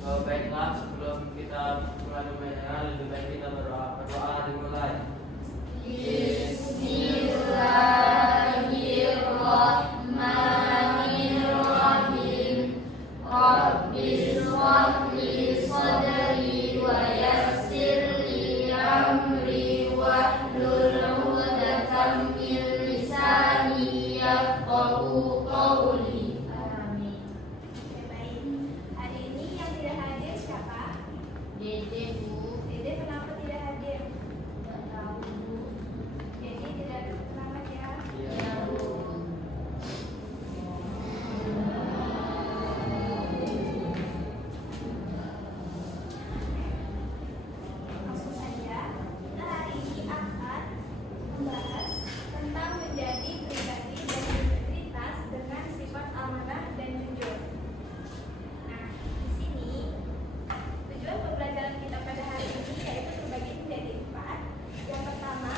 Baiklah, sebelum kita mulai pembelajaran, lebih baik kita berdoa dimulai. Bismillahirrahmanirrahim. Rabbi shrah li sadri wa yassir li amri wahlul 'uqdatam min lisani yafqahu qawli. Amin. Baik, hari ini yang tidak hadir siapa? Dede, Bu. Dede kenapa tidak hadir? Enggak tahu, Bu. Dede tidak ada selamat ya. Ya, Bu. Langsung saja, kita hari ini akan membahas tentang menjadi pribadi dan berintegritas dengan sifat amanah dan jujur. Nah, di sini tujuan pembelajaran kita pada hari ini yaitu terbagi menjadi 4. Yang pertama,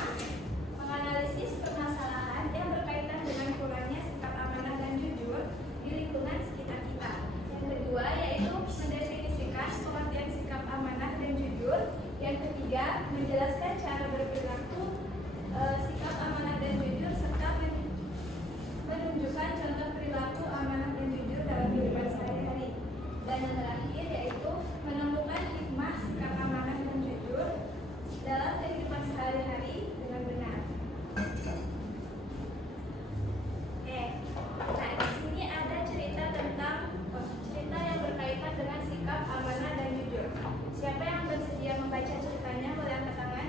menganalisis permasalahan yang berkaitan dengan kurangnya sikap amanah dan jujur di lingkungan sekitar kita. Yang kedua yaitu mendefinisikan pengertian sikap amanah dan jujur. Yang ketiga, menjelaskan cara berperilaku sikap amanah dan jujur serta menunjukkan contoh perilaku amanah dan jujur dalam kehidupan sehari-hari. Dan yang terakhir yaitu menemukan hikmah sikap amanah dan jujur dalam kehidupan sehari-hari dengan benar. Nah di sini ada cerita cerita yang berkaitan dengan sikap amanah dan jujur. Siapa yang bersedia membaca ceritanya boleh angkat tangan.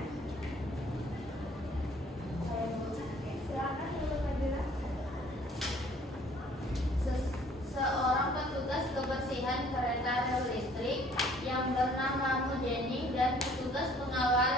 Silakan Ibu Fadila. Seorang petugas kebersihan kereta rel listrik yang bernama Mujeni dan petugas pengawal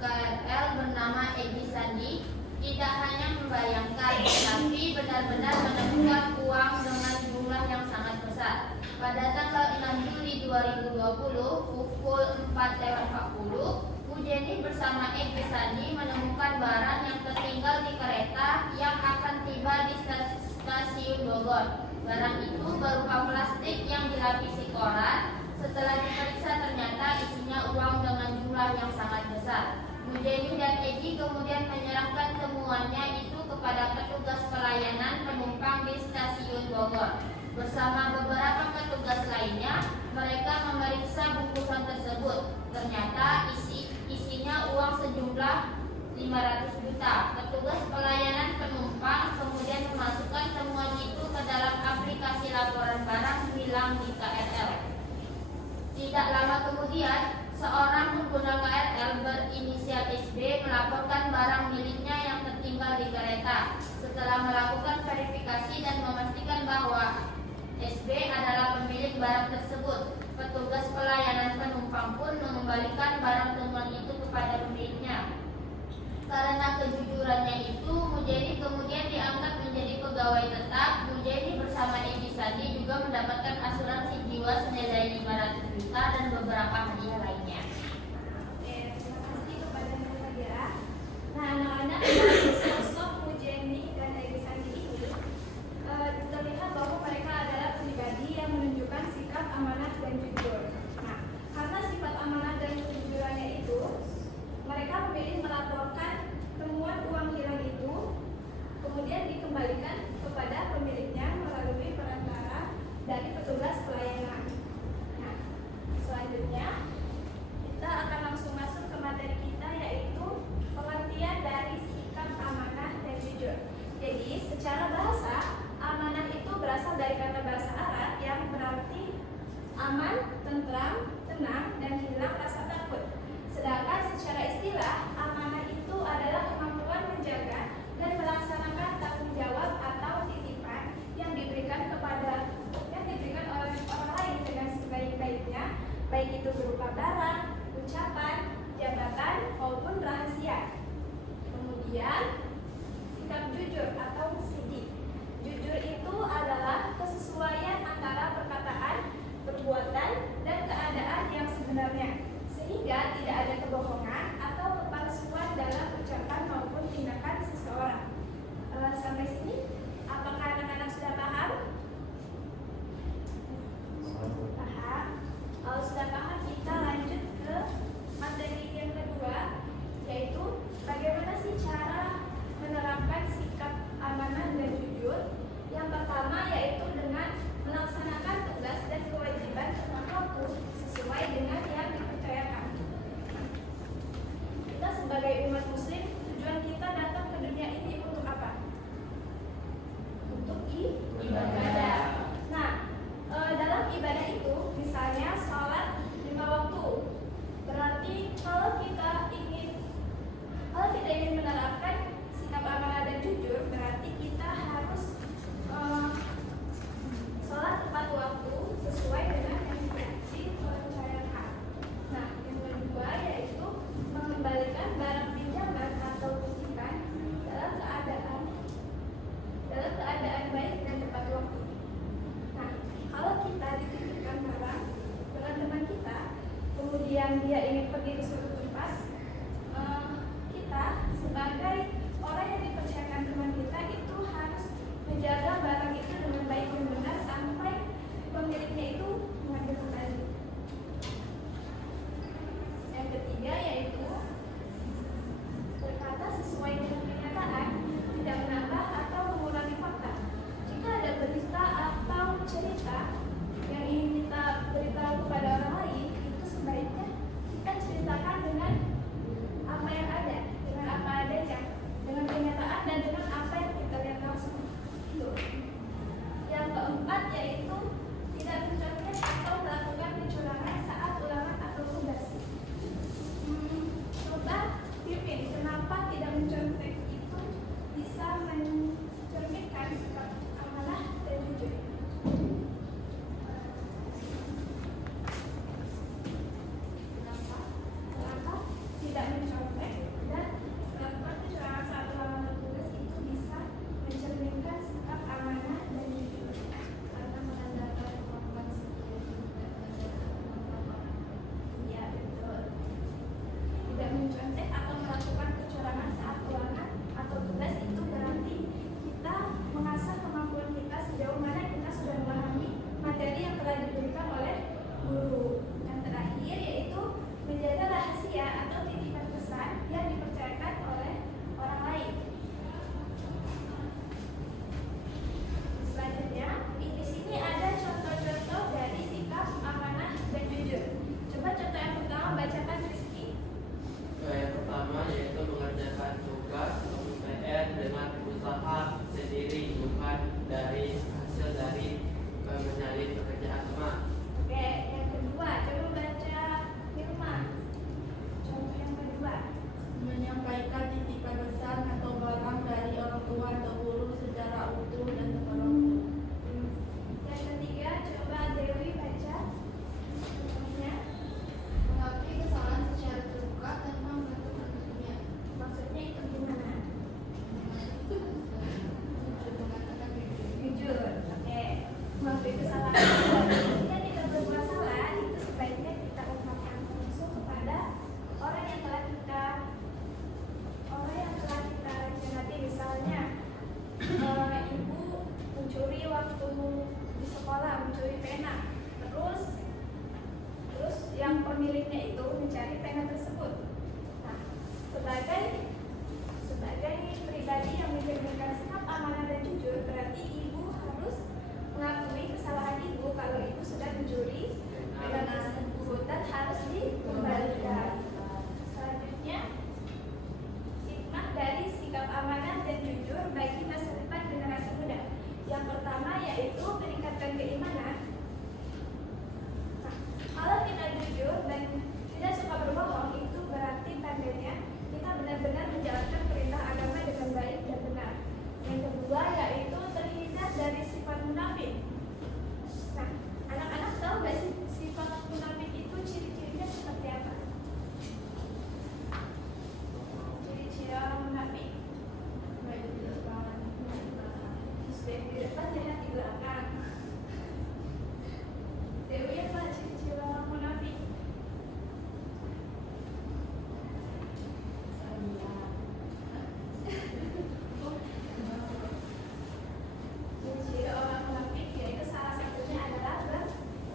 KRL bernama Edi Sandi tidak hanya membayangkan, tapi benar-benar menemukan uang dengan jumlah yang sangat besar. Pada tanggal 6 Juli 2020 pukul 4.40, Mujeni bersama Edi Sandi menemukan barang yang tertinggal di kereta yang akan tiba di stasiun Bogor. Barang itu berupa plastik yang dilapisi koran. Setelah diperiksa ternyata isinya uang dengan jumlah yang sangat besar. Mujeni dan Edi kemudian menyerahkan temuannya itu kepada petugas pelayanan penumpang di stasiun Bogor. Bersama beberapa petugas lainnya, mereka memeriksa bungkusan tersebut. Ternyata isinya uang sejumlah 500 juta. Petugas pelayanan penumpang kemudian memasukkan temuan itu ke dalam aplikasi laporan barang hilang di KRL. Tidak lama kemudian, seorang pengguna KRL berinisial SB melaporkan barang miliknya yang tertinggal di kereta. Setelah melakukan verifikasi dan memastikan bahwa SB adalah pemilik barang tersebut, petugas pelayanan penumpang pun mengembalikan barang temuan itu kepada pemiliknya. Karena kejujurannya itu, Mujeni kemudian diangkat menjadi pegawai tetap. Mujeni bersama Edi Sandi juga mendapatkan asuransi jiwa senilai 500 juta dan beberapa hadiah lainnya. Terima kasih kepada Ibu Fadila. Nah, anak-anak dari sosok Mujeni dan Edi Sandi ini terlihat bahwa mereka adalah pribadi yang menunjukkan sikap amanah dan jujur. Nah, karena sifat amanah dan kejujurannya itu, mereka memilih melaporkan temuan uang hilang itu, kemudian dikembalikan kepada pemiliknya melalui perantara dari petugas pelayanan. Nah, selanjutnya kita akan langsung masuk ke materi kita, yaitu pengertian dari sikap amanah dan jujur. Jadi, secara bahasa, amanah itu berasal dari kata bahasa Arab yang berarti aman, tentram, tenang, dan hilang rasa takut. Sedangkan secara istilah, amanah itu adalah kemampuan menjaga dan melaksanakan tanggung jawab atau titipan yang diberikan oleh orang lain dengan sebaik-baiknya, baik itu berupa barang, ucapan, jabatan, maupun rahasia. Kemudian, sikap jujur atau sidik. Jujur itu adalah kesesuaian antara perkataan, perbuatan, dan keadaan yang sebenarnya, sehingga tidak ada kebohongan atau kepalsuan dalam ucapan maupun tindakan seseorang. Sampai sini, apakah anak-anak sudah paham? Paham? kemudian dia ingin pergi ke suatu tempat, kita sebagai orang yang dipercayakan teman kita itu harus menjaga barang itu dengan baik dan benar sampai pemiliknya itu mengambil kembali. Yang ketiga yaitu berkata sesuai dengan kenyataan, tidak menambah atau mengurangi fakta. Jika ada berita atau cerita yang ingin kita beritahu kepada orang lain, itu sebaiknya kita ceritakan dengan apa yang ada, dengan apa adanya, dengan kenyataan dan dengan apa yang kita lihat langsung. Itu. Yang keempat yaitu tidak mencontek atau melakukan kecurangan saat ulangan atau tugas. Coba Pipin, kenapa tidak mencontek itu bisa mencerminkan sikap amanah dan jujur? Kenapa tidak mencontek dan melakukan kecurangan saat ulangan atau tugas itu bisa mencerminkan sikap amanah dan jujur? Karena menandakan kemampuan iya, betul. Tidak mencontek atau melakukan kecurangan saat ulangan atau tugas itu berarti kita mengasah kemampuan kita sejauh mana kita sudah memahami materi yang telah diberikan oleh guru. Yang terakhir yaitu menjaga rahasia atau titipan pesan yang dipercayakan oleh orang lain. Selanjutnya, di sini ada contoh-contoh dari sikap amanah dan jujur. Coba contoh yang pertama bacakan Rizky. Yang pertama yaitu mengerjakan tugas atau PR dengan usaha sendiri, bukan dari hasil dari menyalin pekerjaan teman. Oke, yang kedua, coba baca Firma. Contoh yang kedua. Menyampaikan titipan pesan atau barang dari orang tua atau guru secara utuh dan tepat waktu. Yang ketiga, coba Dewi baca. Contohnya, Mengakui kesalahan secara terbuka tanpa menutup nutupnya. maksudnya itu gimana? Mengatakan jujur. Jujur. Oke. Mengakui kesalahan. Jika kita berbuat salah, itu sebaiknya kita ungkapkan langsung kepada orang yang telah kita hianati. Misalnya, ibu mencuri waktu di sekolah, mencuri pena. Terus yang pemiliknya itu mencari pena tersebut. Nah, sebagai pribadi yang mencerminkan sikap amanah dan jujur, berarti ibu harus mengakui kesalahan ibu kalau ibu sudah mencuri pena tersebut dan harus dikembalikan. Selanjutnya, hikmah dari sikap amanah dan jujur bagi masa depan generasi muda. Yang pertama yaitu meningkatkan keimanan. Nah, kalau kita jujur dan tidak suka berbohong, itu berarti tandanya kita benar-benar menjalankan perintah agama dengan baik dan benar. Yang kedua yaitu terhindar dari sifat munafik. Nah, anak-anak tahu nggak sih sifat munafik itu ciri-cirinya seperti apa? Ciri-ciri orang munafik. Baik di depan, jahat di belakang. Dewi, apa ciri-ciri orang munafik? Ciri-ciri orang munafik yaitu salah satunya adalah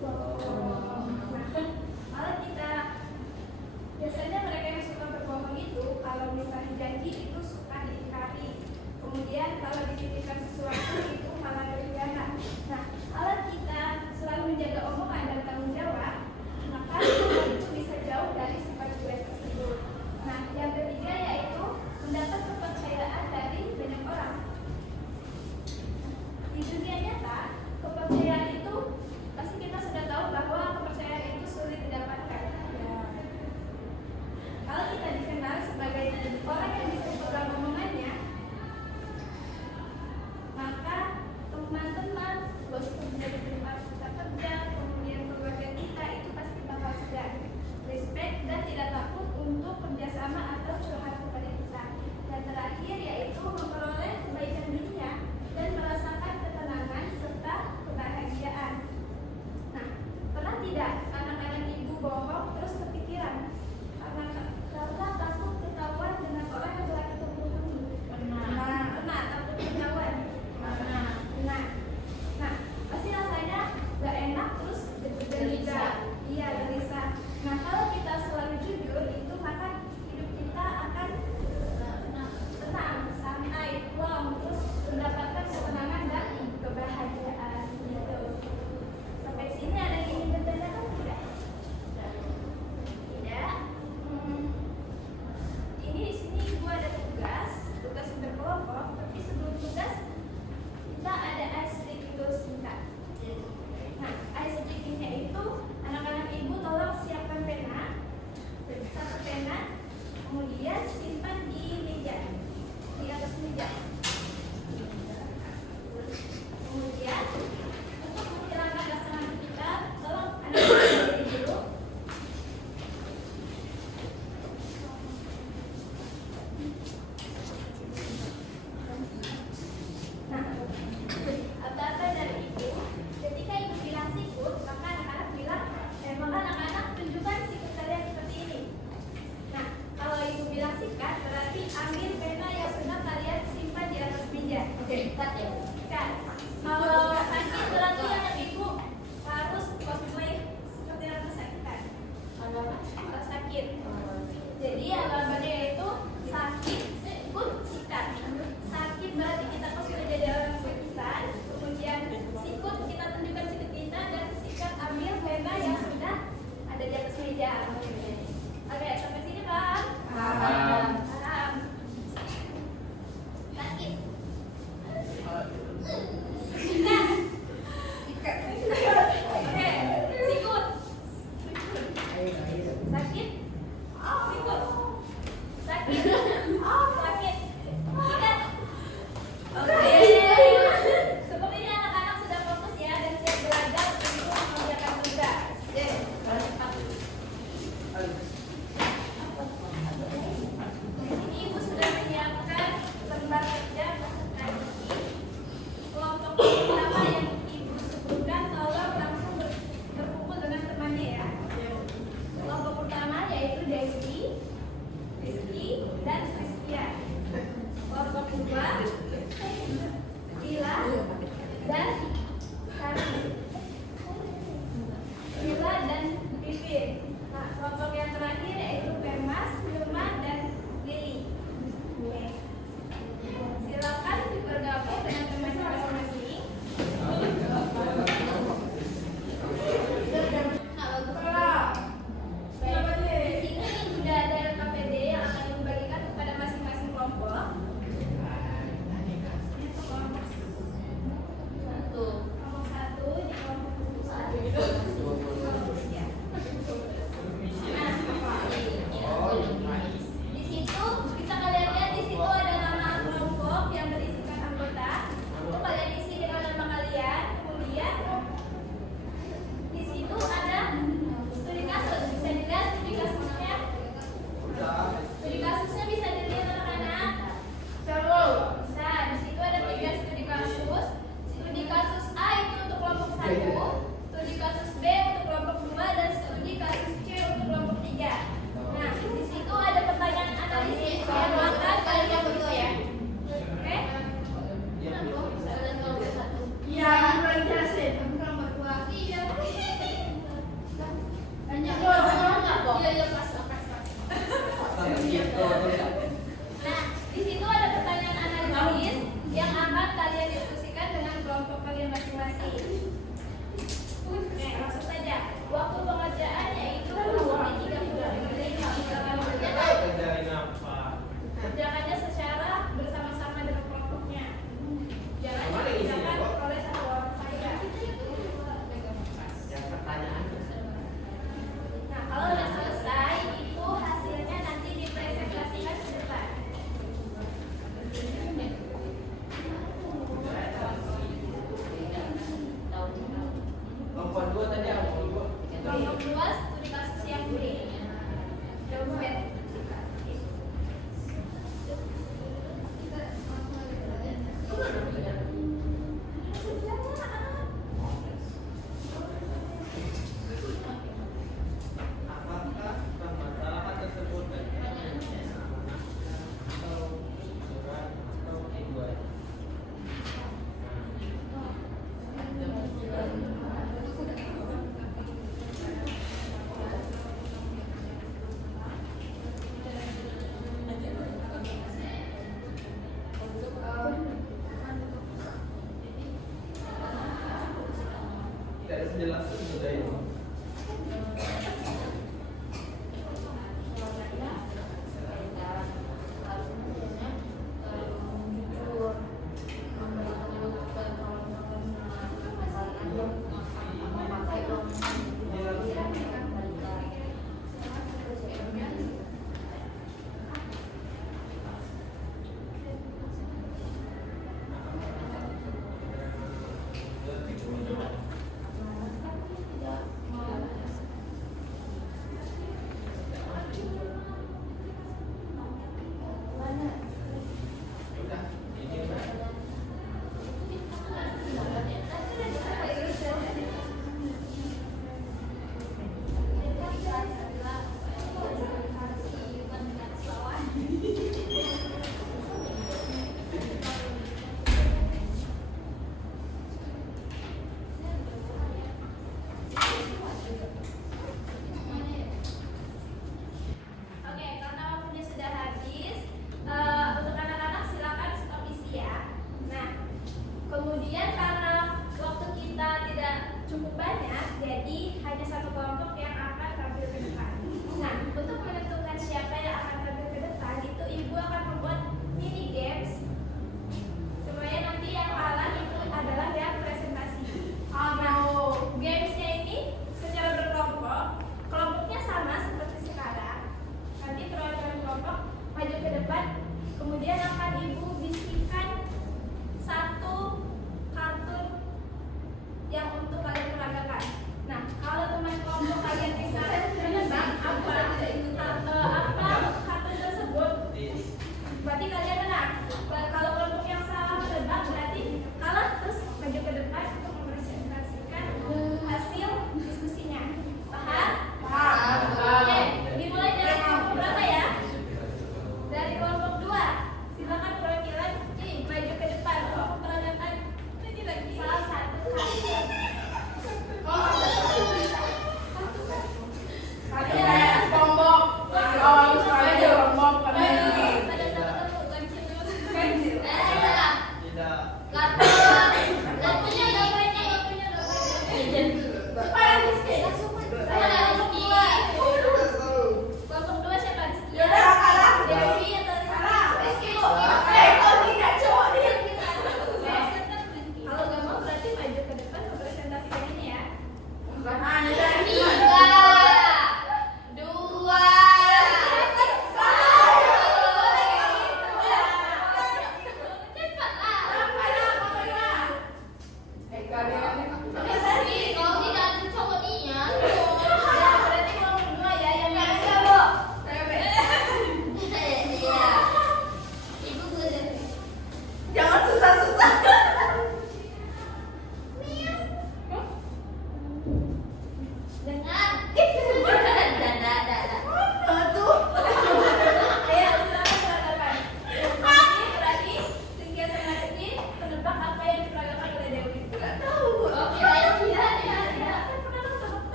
berbohong. Nah, kalau kita biasanya mereka yang suka berbohong itu kalau misalnya janji itu suka diingkari. Kemudian kalau dititipkan sesuatu itu malah berkhianat. Nah, kalau kita selalu menjaga omongan dan tanggung jawab, maka kita itu bisa jauh dari sifat jelek tersebut. Nah, yang ketiga yaitu mendapat kepercayaan dari banyak orang. Di dunia nyata, kepercayaan itu pasti kita sudah tahu bahwa kepercayaan itu sulit didapatkan. Ya. Kalau kita dikenal sebagai orang yang bisa pegang omongannya, maka teman-teman, bos kerja di tempat kita kerja, kemudian keluarga kita itu pasti bakal segan, respect dan tidak takut untuk kerjasama atau curhat kepada kita. Dan terakhir yaitu memperoleh kebaikan dunia dan merasakan ketenangan serta kebahagiaan. Nah, pernah tidak anak-anak ibu bohong terus kepikiran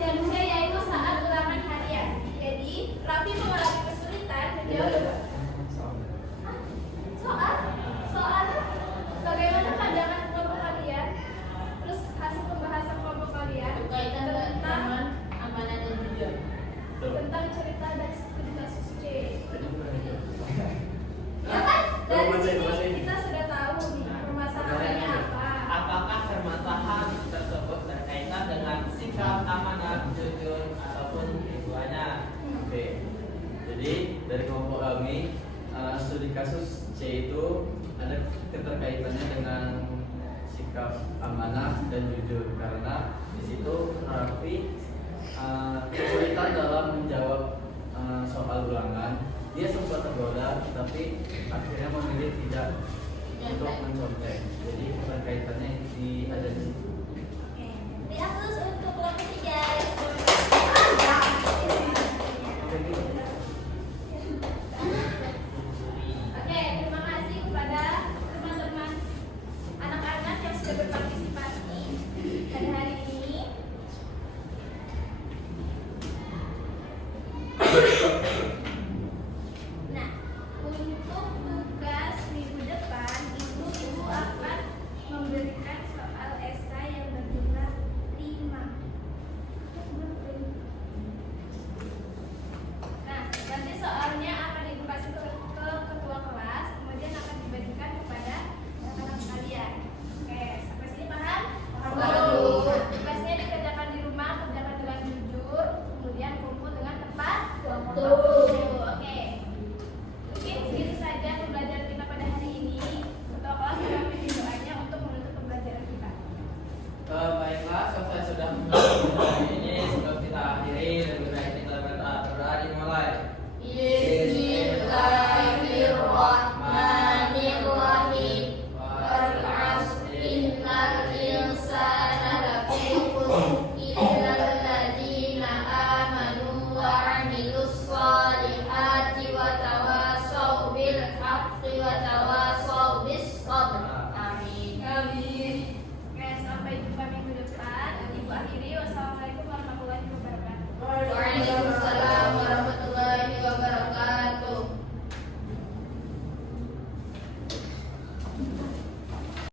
yang C yaitu saat ulangan harian. Jadi Raffi mengalami kesulitan menjawab soal bagaimana pandangan kelompok kalian, terus hasil pembahasan kelompok kalian Berkaitan dengan tentang amanah dan jujur. tentang cerita dari studi kasus C. Ya Nah, kan? Dari Mas sini Edi. kita sudah tahu nih permasalahannya apa. Apakah permasalahan tersebut berkaitan dengan sikap amanah, jujur, ataupun keduanya? Oke, jadi dari kelompok kami studi kasus C itu ada keterkaitannya dengan sikap amanah dan jujur karena di situ Raffi kesulitan dalam menjawab soal ulangan. Dia sempat tergoda tapi akhirnya memilih tidak untuk mencontek. Jadi keterkaitannya ada di